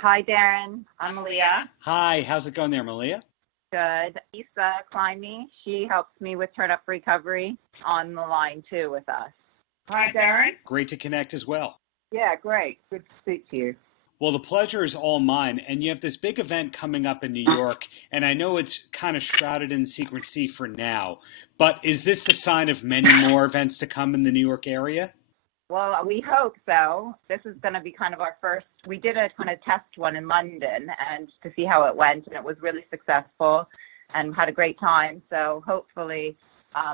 Hi, Darren. I'm Melia. Hi, how's it going there, Melia? Good. Lisa Climie, she helps me with Turn Up Recovery on the line too with us. Hi, Darren. Great to connect as well. Yeah, great. Good to speak to you. Well, the pleasure is all mine, and you have this big event coming up in New York, and I know it's kind of shrouded in secrecy for now, but is this the sign of many more events to come in the New York area? Well, we hope so. This is going to be kind of our first. We did a kind of test one in London and to see how it went, and it was really successful and had a great time. So hopefully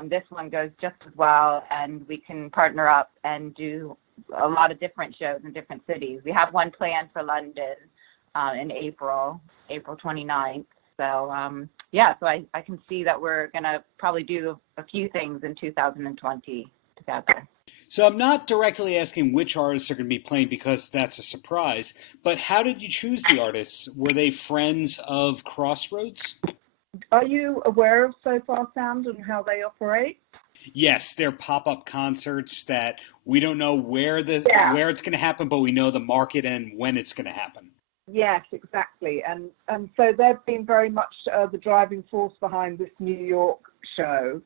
this one goes just as well, and we can partner up and do a lot of different shows in different cities. We have one planned for London in April 29th. So so I can see that we're going to probably do a few things in 2020 together. So I'm not directly asking which artists are going to be playing because that's a surprise, but how did you choose the artists? Were they friends of Crossroads? Are you aware of So Far Sound and how they operate? Yes, they're pop-up concerts that we don't know where it's going to happen, but we know the market and when it's going to happen. Yes, exactly. And so they've been very much the driving force behind this New York show.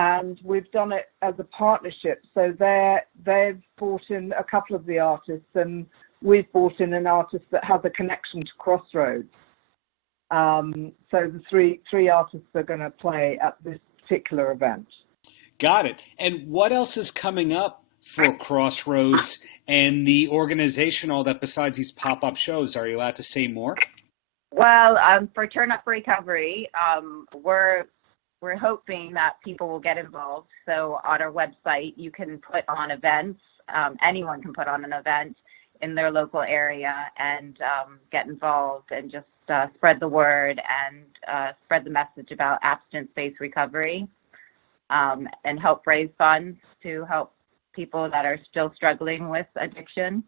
And we've done it as a partnership. So they've brought in a couple of the artists, and we've brought in an artist that has a connection to Crossroads. So the three artists are going to play at this particular event. Got it. And what else is coming up for Crossroads and the organization, all that besides these pop-up shows? Are you allowed to say more? Well, for Turn Up Recovery, we're hoping that people will get involved. So on our website, you can put on events. Anyone can put on an event in their local area and get involved and just spread the word and spread the message about abstinence-based recovery and help raise funds to help people that are still struggling with addiction.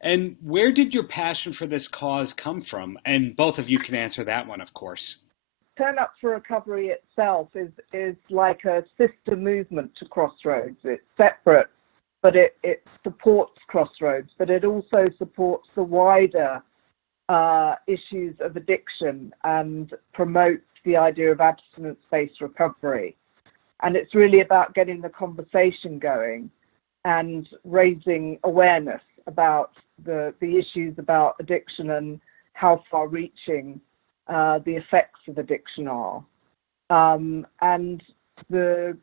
And where did your passion for this cause come from? And both of you can answer that one, of course. Turn Up for Recovery itself is like a sister movement to Crossroads. It's separate, but it supports Crossroads, but it also supports the wider issues of addiction and promotes the idea of abstinence-based recovery. And it's really about getting the conversation going and raising awareness about the issues about addiction and how far-reaching the effects of addiction are. And the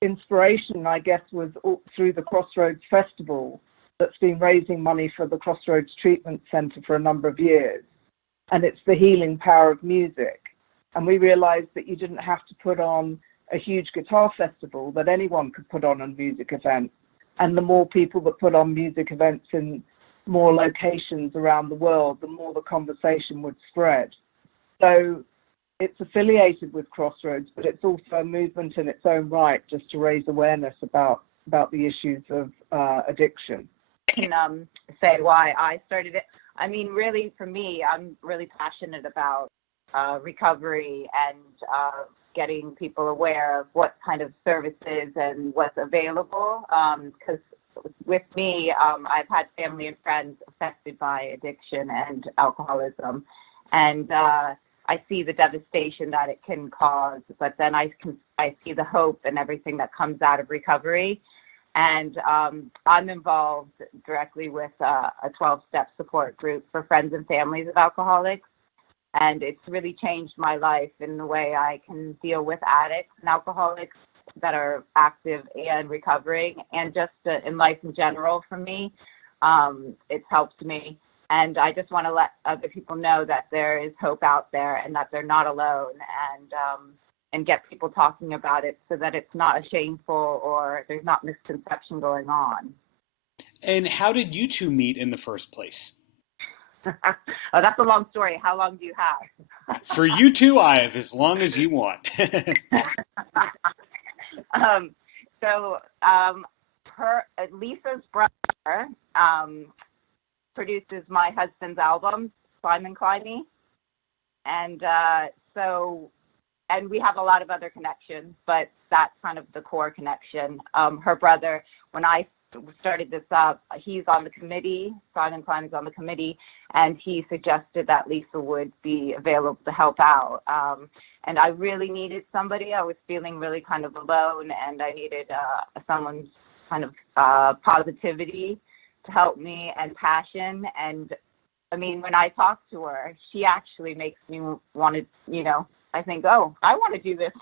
inspiration, I guess, was through the Crossroads Festival that's been raising money for the Crossroads Treatment Center for a number of years. And it's the healing power of music. And we realized that you didn't have to put on a huge guitar festival, that anyone could put on a music event. And the more people that put on music events in more locations around the world, the more the conversation would spread. So it's affiliated with Crossroads, but it's also a movement in its own right, just to raise awareness about the issues of addiction. I can say why I started it. I mean, really, for me, I'm really passionate about recovery and getting people aware of what kind of services and what's available. Because with me, I've had family and friends affected by addiction and alcoholism. And I see the devastation that it can cause, but then I see the hope and everything that comes out of recovery. And I'm involved directly with a 12-step support group for friends and families of alcoholics. And it's really changed my life in the way I can deal with addicts and alcoholics that are active and recovering, and just in life in general for me. It's helped me. And I just want to let other people know that there is hope out there and that they're not alone, and get people talking about it so that it's not shameful or there's not misconception going on. And how did you two meet in the first place? Oh, that's a long story. How long do you have? For you two, I have as long as you want. Lisa's brother produces my husband's album, Climie, and we have a lot of other connections, but that's kind of the core connection. Her brother, when I started this up. He's on the committee, Simon Climie's on the committee, and he suggested that Lisa would be available to help out. And I really needed somebody. I was feeling really kind of alone, and I needed someone's kind of positivity to help me and passion. And I mean, when I talk to her, she actually makes me want to, you know, I think, oh, I want to do this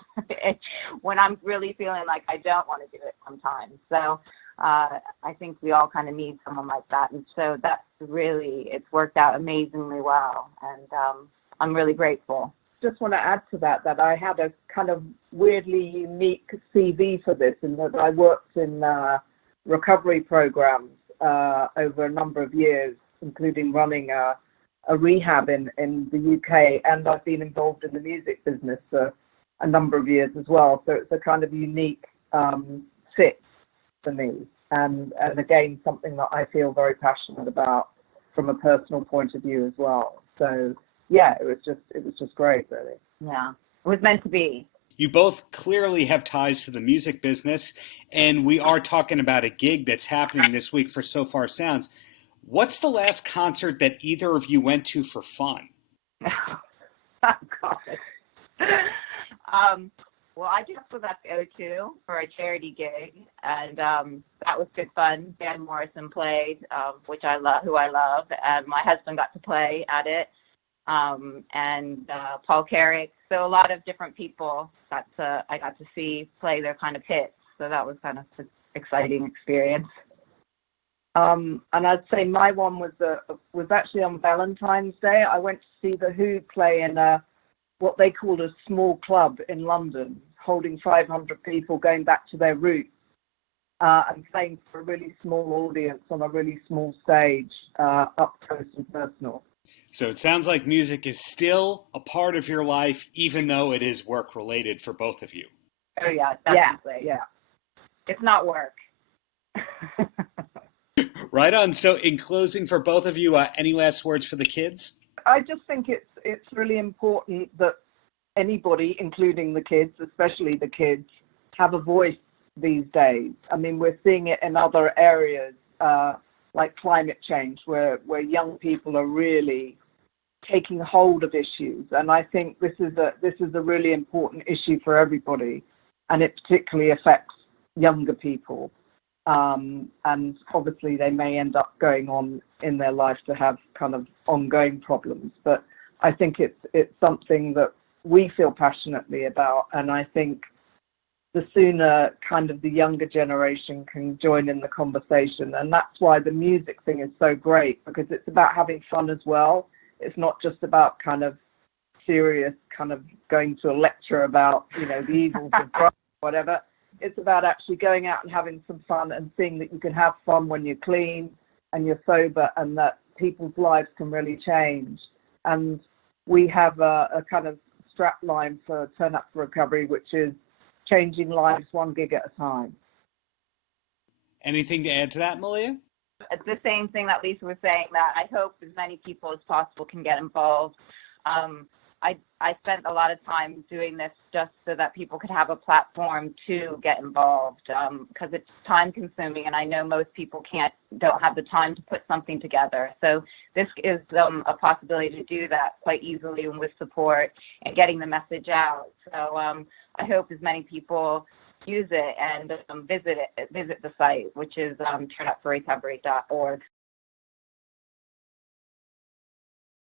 when I'm really feeling like I don't want to do it sometimes. So I think we all kind of need someone like that. And so that's really, it's worked out amazingly well. And I'm really grateful. Just want to add to that I had a kind of weirdly unique CV for this, in that I worked in recovery programs over a number of years, including running a rehab in the UK, and I've been involved in the music business for a number of years as well. So it's a kind of unique fit for me, and again, something that I feel very passionate about from a personal point of view as well. So yeah, it was just great, really. Yeah, it was meant to be. You both clearly have ties to the music business, and we are talking about a gig that's happening this week for So Far Sounds. What's the last concert that either of you went to for fun? Oh, God. Well, I just was at O2 for a charity gig, and that was good fun. Dan Morrison played, which I love, who I love, and my husband got to play at it, and Paul Carrick. So a lot of different people I got to see play their kind of hits. So that was kind of an exciting experience. And I'd say my one was actually on Valentine's Day. I went to see The Who play in what they called a small club in London, holding 500 people, going back to their roots, and playing for a really small audience on a really small stage, up close and personal. So it sounds like music is still a part of your life, even though it is work-related for both of you. Oh, yeah, definitely. Yeah. It's not work. Right on. So in closing for both of you, any last words for the kids? I just think it's really important that anybody, including the kids, especially the kids, have a voice these days. I mean, we're seeing it in other areas, like climate change, where young people are really taking hold of issues. And I think this is a really important issue for everybody, and it particularly affects younger people. And obviously they may end up going on in their life to have kind of ongoing problems. But I think it's something that we feel passionately about, and I think the sooner kind of the younger generation can join in the conversation. And that's why the music thing is so great, because it's about having fun as well. It's not just about kind of serious, kind of going to a lecture about, you know, the evils of drugs or whatever. It's about actually going out and having some fun and seeing that you can have fun when you're clean and you're sober, and that people's lives can really change. And we have a kind of strap line for Turn Up for Recovery, which is changing lives one gig at a time. Anything to add to that, Melia? It's the same thing that Lisa was saying, that I hope as many people as possible can get involved. I spent a lot of time doing this just so that people could have a platform to get involved, because it's time consuming, and I know most people don't have the time to put something together. So this is a possibility to do that quite easily and with support and getting the message out. So I hope as many people use it and visit the site, which is turnupforrecovery.org.